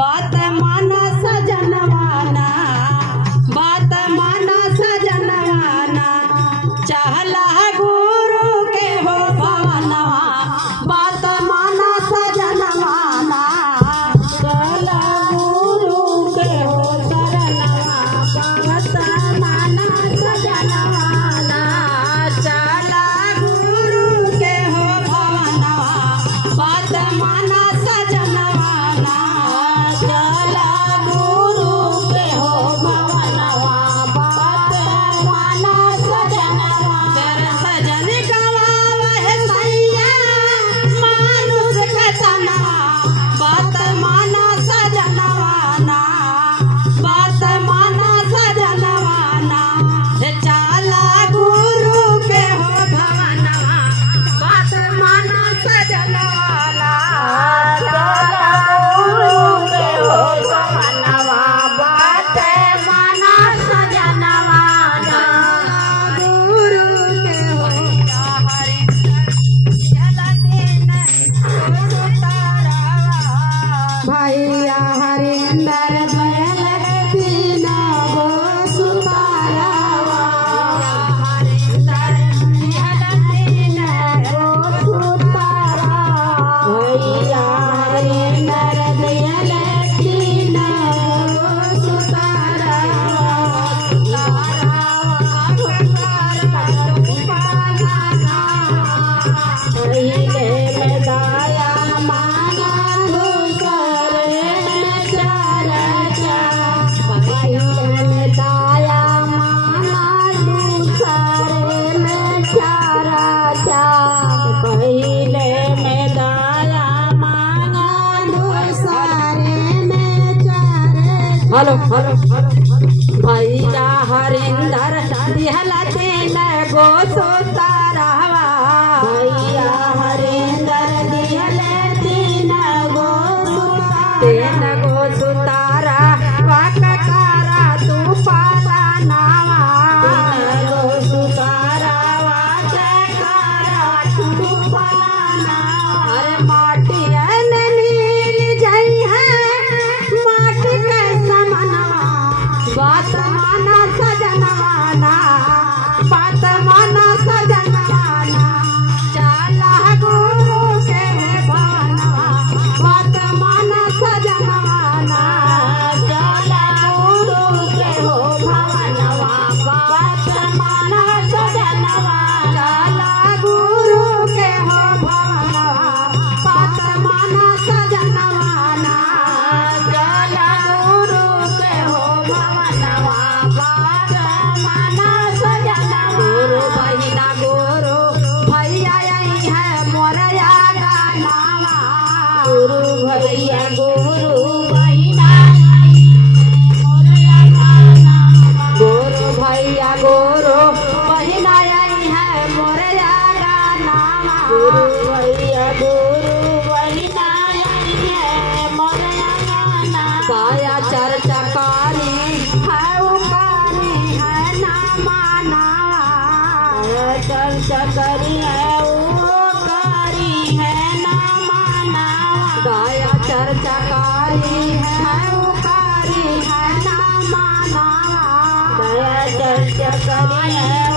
बात माना सजनवाना, बात माना सजनवाना, चहला गुरु के हो भवनवा, बात माना सजनवाना, चहला गुरु के हो शरणवा, बात माना सजनवाना, चहला गुरु के हो भवनवा, बात माना सजनवाना, चहला गुरु के हो भवनवा, बात माना सजनवा। तेरे सजन गवावे सैया मानुष कतनवा, बात माना सजनवाना, बात माना सजनवाना, चला गुरु के हो भवनवा, बात माना सजनवाना, चला गुरु के हो भवनवा, बात माना सजनवाना, गुरु के हो भैया हरिंदर बैल तीन गो सुतारावा, हरिंदर बैल तीन गो सुतारावा, भैया हरिंदर बैल तीन गो सुतारावा, पहिले में दाया माना दूसरे में चर्चा, पहिले में दाया माना दूसरे में चर्चा, पहिले में दाया माना दूसरे में चर्चा। हेलो हेलो भैया हरिंदर दिहला तीन गो सुतारावा, भैया हरिंदर दिहले तीन गो सुतारा, वाककारा तू पाला नावा, तीन गो सुतारा वाककारा तू पाला नावा। अरे माटी नील जई है माटी के समनवा, बात माना सजनवाना, बात माना सजनवाना, चला गुरु के भवनवा, बात माना सजनवाना, चला गुरु के हो भवनवा, बात माना सजनवा, चला गुरु के हो भवनवा, बात माना सजनवाना, चला गुरु के हो भवनवा, बात माना सजनवा। गुरु बहिना गुरु भैया आई है मोरया गानावा, गुरु भैया गुरु बहिना मोरया गानावा, गुरु भैया गुरु बहिना आई है मोरया गानावा, गुरु भैया गुरु बहिना आई है मोरया गानावा। गाया चर्चा कारी है उकारी है ना मानावा, चर्चा करी है उकारी है ना मानावा, गाया चर्चा कारी है उकारी है ना मानावा, गाया चर्चा करी है